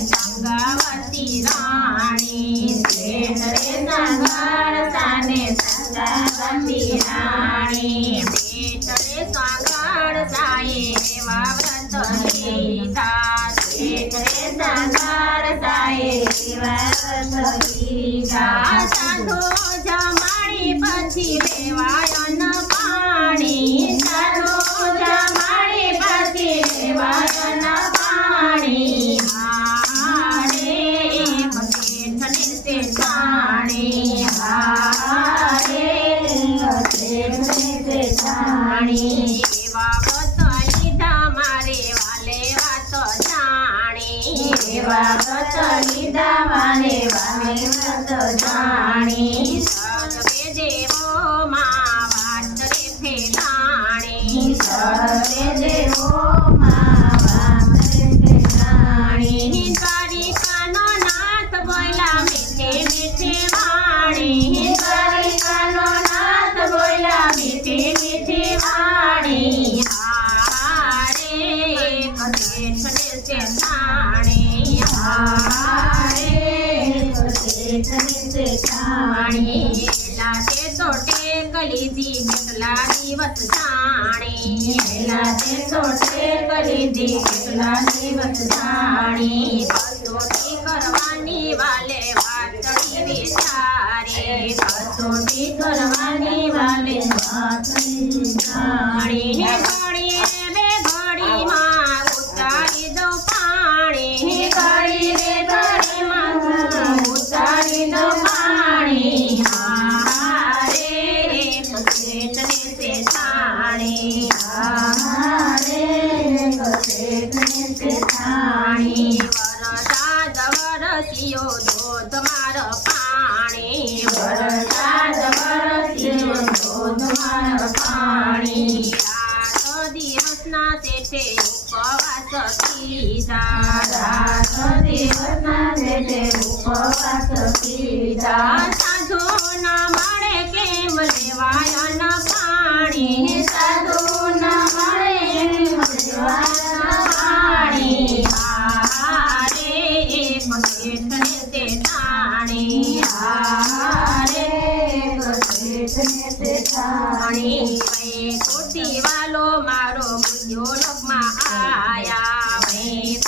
संगावती राणी संगावती राणी पेटरे सांगाड जाये वाव्रत गीता पेटरे सांगाड जाये वाव्रत गीता साधो जमाडी पछी लेवायन पाणी साधो जमाडी पछी लेवायन पाणी हारे एक पेटने से जाणे हारे जाणी वावत लीधा मारे वाले वात जाणी वावत लीधा मारे वाले वात जाणी सर्वे देवो मा वात रे फेलाणी सर्वे देवो मा वात रे फेलाणी द्वारिकानो नाथ बोला मीठे मीठे वाणी द्वारिकानो नाथ बोला मीठे मीठे वाणी हारे एक देखने से जाने हारे एक देखने से जाने लाते तोटे कलीदी कितला दिवस जाने लाते तोटे कलीदी कितला दिवस जाने कसोटी करवानी वाले वातड़ी बेचारे कसोटी करवानी वाले वातड़ी जाने घड़ी रे घड़ी माँ उतारी दो पानी घड़ी रे घड़ी माँ उतारी दो पानी हारे एक देखने से जाने हारे एक देखने से जाने वरसाद वरसियो धोध मार पाणी वरसाद वरसियो धोध मार पाणी रात दिवसना तेथे उपवास कीधा रात दिवसना तेथे उपवास कीधा साधू न મળે કેમ લેવાયન પાણી સાધુ ન મળે કેમ લેવાયન પાણી હારે એક શેઠને તે જાણી હારે એક શેઠને તે જાણી કોટી વાલો મારો મૃત્યુ લોકમાં આયા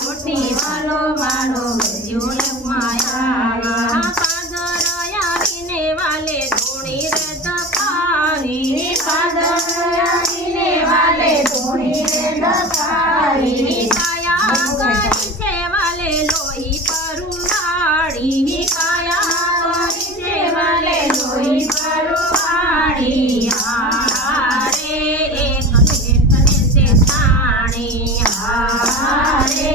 કોટી વાલો મારો મૃત્યુ લોકમાં આયા પાદર આવીને વાલે ધોણી રે દપાવી પાદર આવીને વાલે ધોણી રે દપાવી કાયા કરી છે વાલે લોહી પરુવાડી કાયા કરી છે વાલે લોહી પરુવાડી હારે એક શેઠને તે જાણી હારે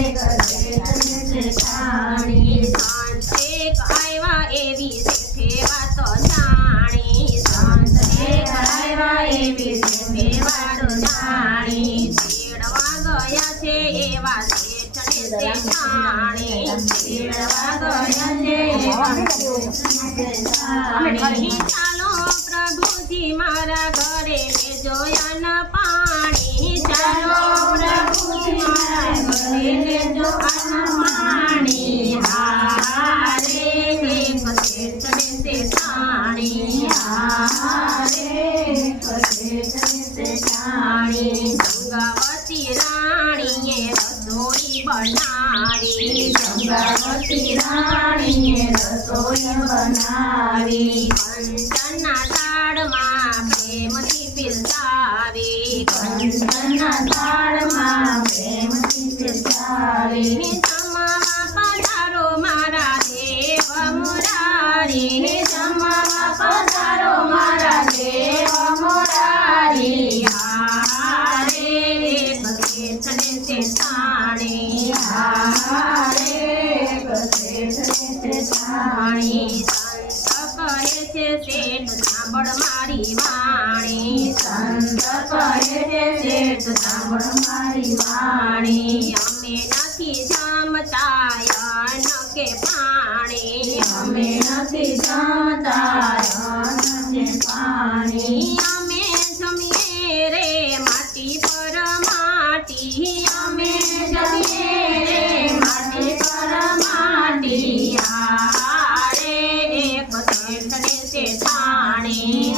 એક શેઠને તે જાણી સાંજે આવ્યા એવી શેઠે વાતો જાણી સાંજે આવ્યા એવી શેઠે વાતો જાણી તેડવા ગયા છે એવા શેઠને તે જાણી તેડવા ગયા છે એવા શેઠને તે જાણી ચાલો પ્રભુજી મારા ઘરે લેજો અન્ન પાણી ચાલો પ્રભુજી મારા ઘરે લેજો અન્ન પાણી હારે એક શેઠને તે જાણી હારે એક શેઠને તે જાણી સંગાવતી રાણીએ રસોઈ બનાવી સંગાવતી રાણીએ રસોઈ બનાવી કંચનના થાળમાં પ્રેમથી પીરસાવી કંચનના થાળમાં પ્રેમથી પીરસાવી જમવા પધારો મારા દેવ મુરારી જમવા પધારો મારા દેવ મુરારી હારે એક શેઠને તે જાણી હારે એક શેઠને તે જાણી સંત કહે છે શેઠ સાંભળ મારી વાણી સંત કહે છે શેઠ સાંભળ મારી વાણી અમે નથી જમતા અન્ન કે પાણી અમે નથી જમતા અન્ન ને પાણી અમે જમીએ રે માટી પર માટી અમે જમીએ રે માટી પર માટી હારે એક શેઠ ને શેઠાણી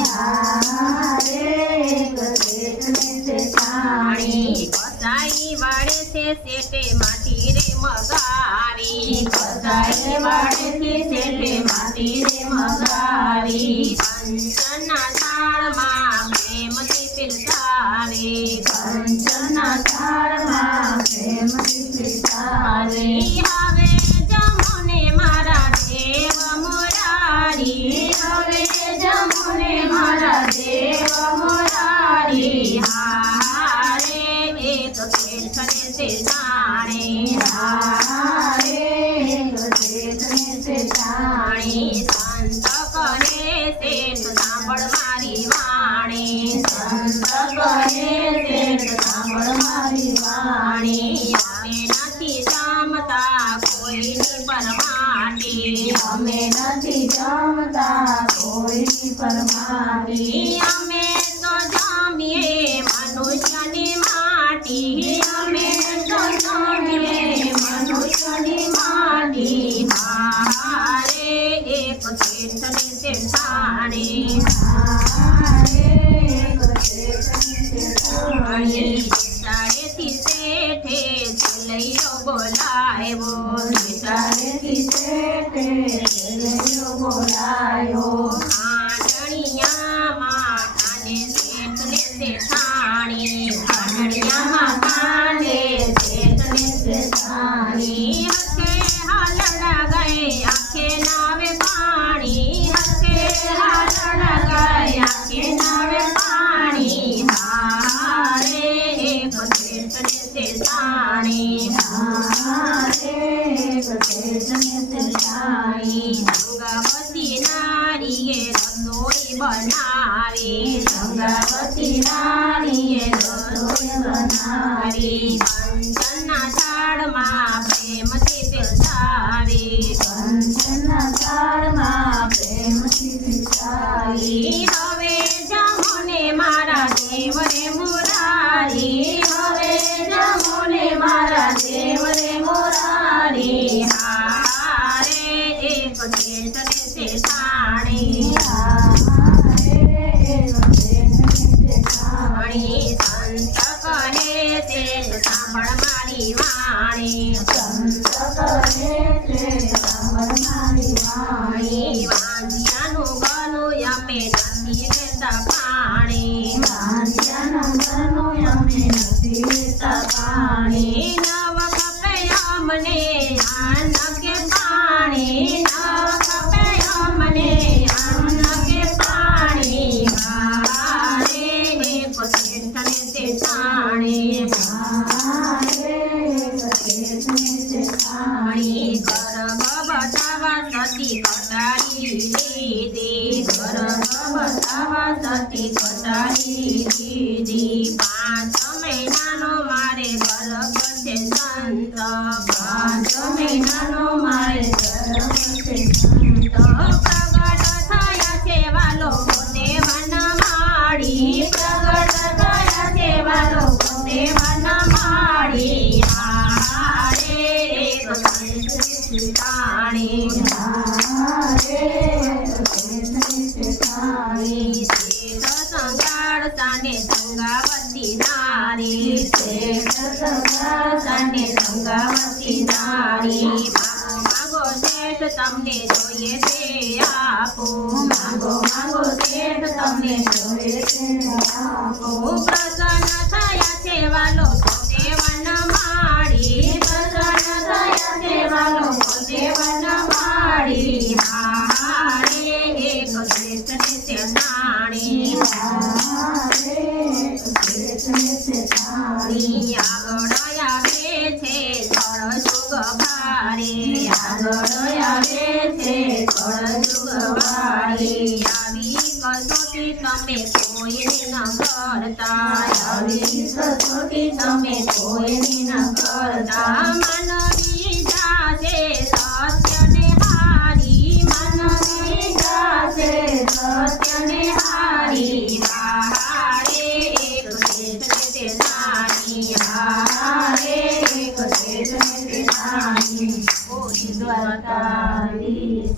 કસાઈ વાળે છે શેઠે માટી રે મગાવી કસાઈ વાળે છે શેઠે માટી રે મગાવી કંચના થાળમાં પ્રેમથી પીરસાવી કંચના થાળમાં પ્રેમથી પીરસાવી હવે જમોને મારા દેવ મુરારી હવે જમોને મારા દેવ મુરારી હારે એક શેઠ ને શેઠાણી હારે એક શેઠ ને શેઠાણી સંત કહે શેઠ સાંભળ મારી વાણી સંત કહે શેઠ સાંભળ મારી વાણી અમે નથી જમતા કોઈની પરમાટી અમે નથી જમતા કોઈની પરમાટી અમે તો જમીએ મનુષ્યની માટી અમે તો જમીએ મનુષ્યની માટી હારે એક શેઠ ને શેઠાણી હારે એક શેઠ ને શેઠાણી સાડેથી શેઠે છેલ્લૈયો બોલાવ્યો સાડેથી શેઠે છેલ્લૈયો બોલાવ્યો આંગણિયામાં કાને શેઠ ને શેઠાણી આંગણિયામાં કાને શેઠ ને શેઠાણી હકે હાલડા ગયે આંખે નાવે પાણી હકે હાલડા ગયે આંખે નાવે પાણી હારે એક શેઠ ને શેઠાણી હારે એક શેઠ ને શેઠાણી ગંગાવતી નારીએ રસોઈ બનાવી ગંગાવતી નારીએ રસોઈ બનાવી કંચના થાળમાં પ્રેમથી પીરસાવી કંચના થાળમાં પ્રેમથી પીરસાવી હવે જમોને મારા દેવ રે મુરારી હવે જમોને મારા દેવ રે મુરારી હારે એક શેઠ ને શેઠાણી હારે એક શેઠ ને શેઠાણી સંત કહે શેઠ સાંભળ મારી વાણી સંત કહે શેઠ સાંભળ મારી વાણી વાંધિયાનું ગનું અમે નથી લેતા પાણી વાંધિયાનું ગનું અમે નથી લેતા પાણી નવ કપે અમને અન્ન કે પાણી નવ કપે અમને અન્ન કે પાણી હારે એક શેઠ ને શેઠાણી હારે એક શેઠ ને શેઠાણી ગર્ભ બતાવા સતી કટારી લીધી ગર્ભ બતાવા સતી કટારી લીધી 5 મહિનાનો મારે ગર્ભ છે સંત 5 મહિનાનો મારે ગર્ભ છે સંત પ્રગટ થયા છે વાલો પોતે વનમાળી પ્રગટ થયા છે વાલો પોતે વનમાળી હારે એક શેઠ ને શેઠાણી હારે એક શેઠ ને શેઠાણી શેઠ સંગાળતાને સંગાવતી નારી શેઠ સંગાળતાને સંગાવતી નારી માગો માગો શેઠ તમને જોઈએ તે આપો માગો માગો શેઠ તમને જોઈએ તે આપો પ્રસન્ન થયા છે વાલો પોતે વનમાળી પ્રસન્ન થયા છે વાલો પોતે વનમાળી હારે એક શેઠ ને શેઠાણી હારે એક શેઠ ને શેઠાણી આગળ આવે છે કળ યુગ ભારે આગળ આવે છે કળ યુગ ભારે આવી કસોટી તમે કોઈની ન કરતા આવી કસોટી તમે કોઈની ન કરતા માનવી જાતે સત્યને હારી શેષાણી હારે એક શેષ ને શેષાણી બોલી દ્વારકાધીશ